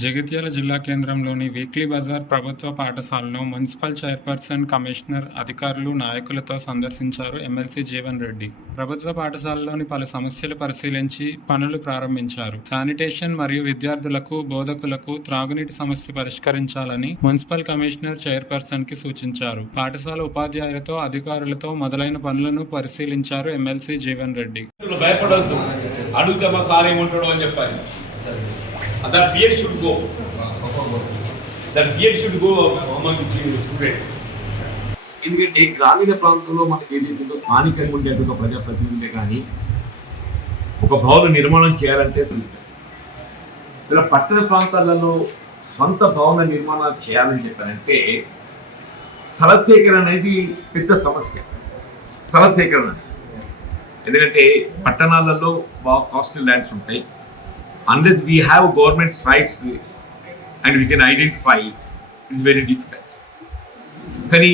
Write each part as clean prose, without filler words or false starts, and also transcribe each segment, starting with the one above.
జగిత్యాల జిల్లా కేంద్రంలోని వీక్లీ బజార్ ప్రభుత్వ పాఠశాలను మున్సిపల్ చైర్పర్సన్, కమిషనర్, అధికారులు, నాయకులతో సందర్శించారు ఎమ్మెల్సీ జీవన్ రెడ్డి. ప్రభుత్వ పాఠశాలలోని పలు సమస్యలు పరిశీలించి పనులు ప్రారంభించారు. శానిటేషన్ మరియు విద్యార్థులకు, బోధకులకు త్రాగునీటి సమస్య పరిష్కరించాలని మున్సిపల్ కమిషనర్ చైర్పర్సన్ కి సూచించారు. పాఠశాల ఉపాధ్యాయులతో, అధికారులతో మొదలైన పనులను పరిశీలించారు MLC Jeevan Reddy. That fear should go. That fear should go among the students. ఎందుకంటే గ్రామీణ ప్రాంతంలో మనకి ఏదైతుందో స్థానికంగా ఉండేటువంటి ప్రజాప్రతినిధులే కానీ ఒక భవన నిర్మాణం చేయాలంటే ఇలా పట్టణ ప్రాంతాలలో సొంత భవన నిర్మాణాలు చేయాలని చెప్పారంటే స్థల సేకరణ అనేది పెద్ద సమస్య. స్థల సేకరణ ఎందుకంటే పట్టణాలలో బాగా కాస్ట్లీ ల్యాండ్స్ ఉంటాయి. Unless we have government rights and we can identify, it's very difficult. కానీ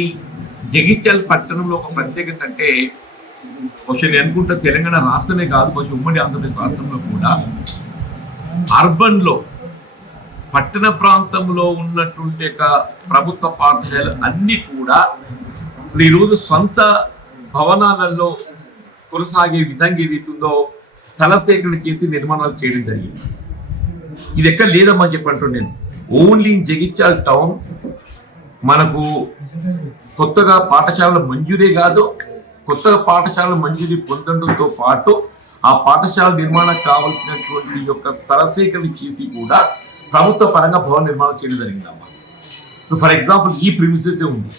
జగిత్యాల పట్టణంలో ఒక ప్రత్యేకత అంటే బహుశా నేను అనుకుంటా తెలంగాణ రాష్ట్రమే కాదు, బహుశా ఉమ్మడి ఆంధ్రప్రదేశ్ రాష్ట్రంలో కూడా అర్బన్లో పట్టణ ప్రాంతంలో ఉన్నటువంటి ప్రభుత్వ పాఠశాలలు అన్నీ కూడా ఈరోజు సొంత భవనాలలో కొనసాగే విధంగా ఏదైతుందో స్థల సేకరణ చేసి నిర్మాణాలు చేయడం జరిగింది. ఇది ఎక్కడ లేదమ్మా చెప్పంటూ నేను ఓన్లీ ఇన్ జగిత్యాల టౌన్ మనకు కొత్తగా పాఠశాలల మంజూరే కాదు, కొత్తగా పాఠశాలల మంజూరీ పొందడంతో పాటు ఆ పాఠశాల నిర్మాణం కావాల్సినటువంటి యొక్క స్థల సేకరణ చేసి కూడా ప్రభుత్వ పరంగా భవన నిర్మాణం చేయడం జరిగిందమ్మా. ఫర్ ఎగ్జాంపుల్ ఈ ప్రిమిసెస్ ఉంది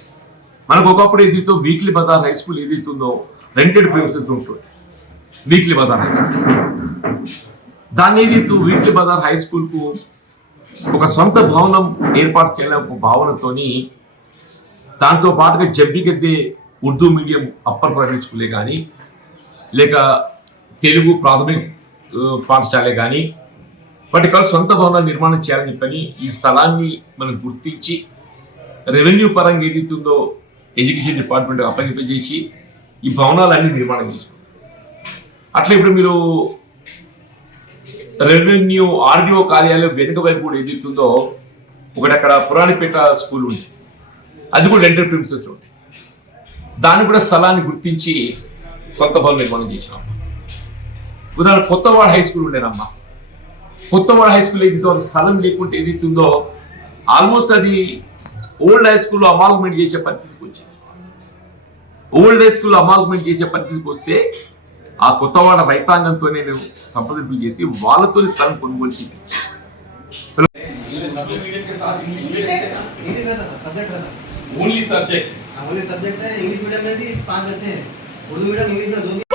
మనకు. ఒకప్పుడు ఏదైతే వీక్లీ బజార్ హై స్కూల్ ఏదైతుందో రెంటెడ్ ప్రిమిసెస్ ఉంటుంది. వీక్లీ బజార్ హై స్కూల్ దాన్ని ఏదైతే వీక్లీ బజార్ హై స్కూల్కు ఒక సొంత భవనం ఏర్పాటు చేయాలనే ఒక భావనతోని దాంతో పాటుగా జబ్బిగద్దే ఉర్దూ మీడియం అప్పర్ ప్రైమరీ స్కూలే కానీ లేక తెలుగు ప్రాథమిక పాఠశాలే కానీ వాటి కాదు సొంత భవనాలు నిర్మాణం చేయాలని చెప్పని ఈ స్థలాన్ని మనం గుర్తించి రెవెన్యూ పరంగా ఏదైతుందో ఎడ్యుకేషన్ డిపార్ట్మెంట్ అప్పగింపజేసి ఈ భవనాలన్నీ నిర్మాణం చేసుకుంటాం. అట్లా ఇప్పుడు మీరు రెవెన్యూ ఆర్డీఓ కార్యాలయం వెనుక వైపు కూడా ఏదైతుందో ఒకటి అక్కడ పురాణిపేట స్కూల్ ఉంది, అది కూడా రెంటెడ్ ప్రిమిసెస్ ఉంటాయి. దాన్ని కూడా స్థలాన్ని గుర్తించి సొంత భవనం నిర్మాణం చేసినాం. ఉదాహరణ కొత్తవాడ హై స్కూల్ ఉండేనమ్మా. కొత్తవాడ హై స్కూల్ ఏదైతే స్థలం లేకుంటే ఏదైతుందో ఆల్మోస్ట్ అది ఓల్డ్ హై స్కూల్లో అమాల్గమెంట్ చేసే పరిస్థితికి వచ్చింది. ఓల్డ్ హై స్కూల్లో అమాల్గమెంట్ చేసే పరిస్థితికి వస్తే ఆ కొత్తవాడ రైతాంగంతో నేను సంప్రదింపులు చేసి వాళ్ళతో స్థలం కొనుగోలు చేయించి ओनली सब्जेक्ट है इंग्लिश मीडियम में भी 5 बच्चे हैं, उर्दू मीडियम इंग्लिश में 2